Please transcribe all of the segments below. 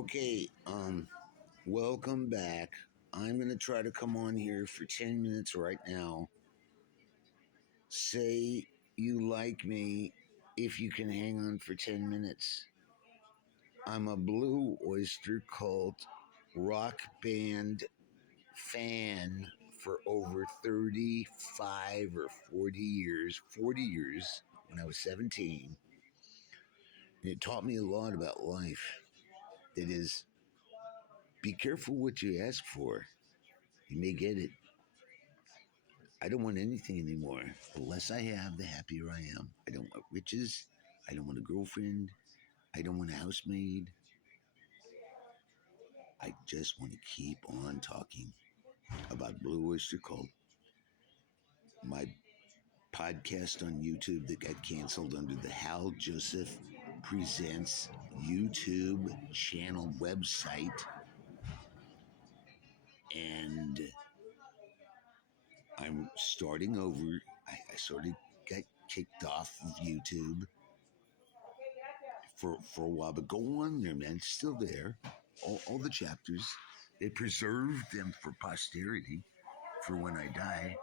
Okay, welcome back. I'm going to try to come on here for 10 minutes right now. Say you like me if you can hang on for 10 minutes. I'm a Blue Oyster Cult rock band fan for over 35 or 40 years. 40 years when I was 17. And it taught me a lot about life. That is, be careful what you ask for. You may get it. I don't want anything anymore. The less I have, the happier I am. I don't want riches. I don't want a girlfriend. I don't want a housemaid. I just want to keep on talking about Blue Oyster Cult. My podcast on YouTube that got canceled under the Hal Joseph Presents YouTube channel website. And I'm starting over. I sort of got kicked off of YouTube for a while, but go on there, man. It's still there. All the chapters. They preserved them for posterity for when I die.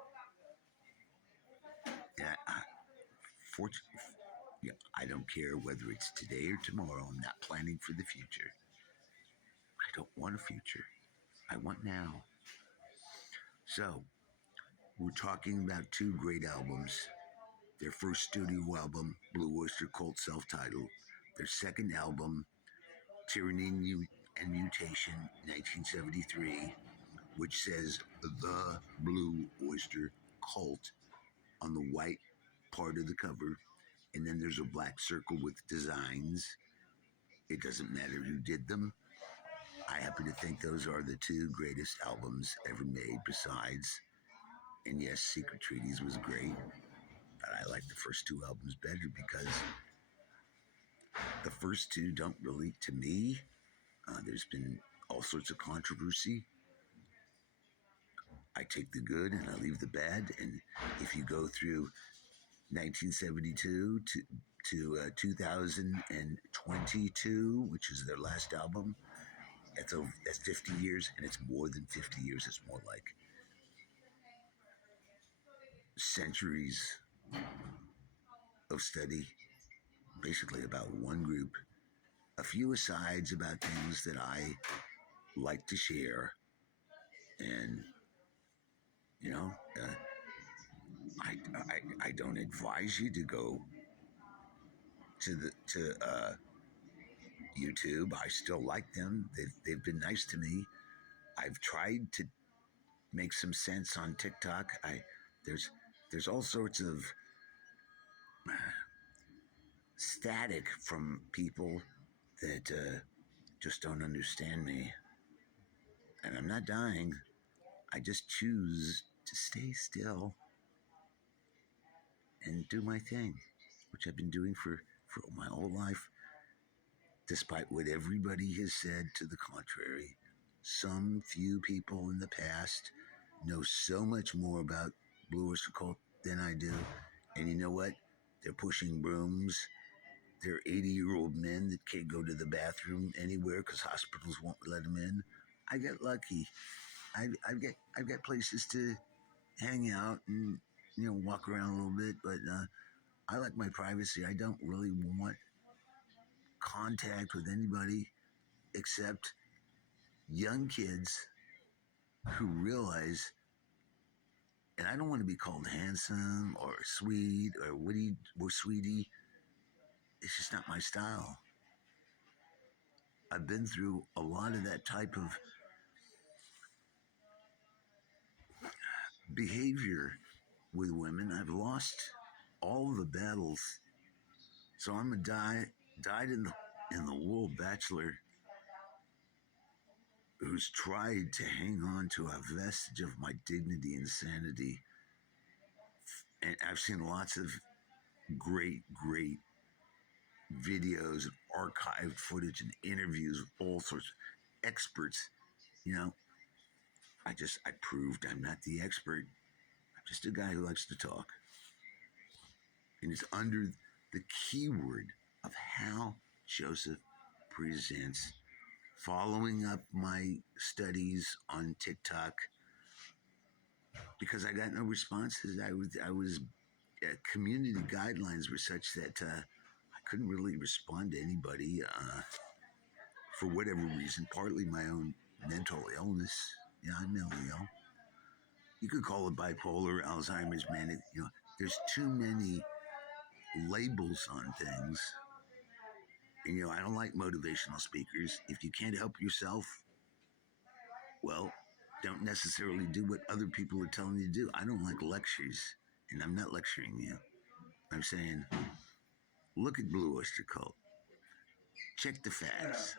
Yeah, I don't care whether it's today or tomorrow. I'm not planning for the future. I don't want a future. I want now. So, we're talking about two great albums. Their first studio album, Blue Oyster Cult, self-titled. Their second album, Tyranny and Mutation, 1973, which says The Blue Oyster Cult on the white part of the cover. And then there's a black circle with designs. It doesn't matter who did them. I happen to think those are the two greatest albums ever made besides. And yes, Secret Treaties was great. But I like the first two albums better because the first two don't really, to me, there's been all sorts of controversy. I take the good and I leave the bad. And if you go through 1972 to 2022, which is their last album, that's 50 years, and it's more than 50 years. It's more like centuries of study, basically about one group. A few asides about things that I like to share, and I don't advise you to go to YouTube. I still like them. They've been nice to me. I've tried to make some sense on TikTok. There's all sorts of static from people that just don't understand me. And I'm not dying. I just choose to stay still and do my thing, which I've been doing for my whole life, despite what everybody has said to the contrary. Some few people in the past know so much more about Blue Oyster Cult than I do. And you know what? They're pushing brooms. They're 80-year-old men that can't go to the bathroom anywhere because hospitals won't let them in. I get lucky. I've got places to hang out and walk around a little bit, but I like my privacy. I don't really want contact with anybody except young kids who realize, and I don't want to be called handsome or sweet or witty or sweetie. It's just not my style. I've been through a lot of that type of behavior with women. I've lost all the battles. So I'm a dyed in the wool bachelor who's tried to hang on to a vestige of my dignity and sanity. And I've seen lots of great videos and archived footage and interviews with all sorts of experts. I proved I'm not the expert. I'm just a guy who likes to talk. And it's under the keyword of Hal Joseph Presents following up my studies on TikTok because I got no responses. I was community guidelines were such that I couldn't really respond to anybody for whatever reason. Partly my own mental illness. Yeah, I'm mentally ill. You could call it bipolar, Alzheimer's, manic. There's too many labels on things. And I don't like motivational speakers. If you can't help yourself, well, don't necessarily do what other people are telling you to do. I don't like lectures, and I'm not lecturing you. I'm saying, look at Blue Oyster Cult. Check the facts.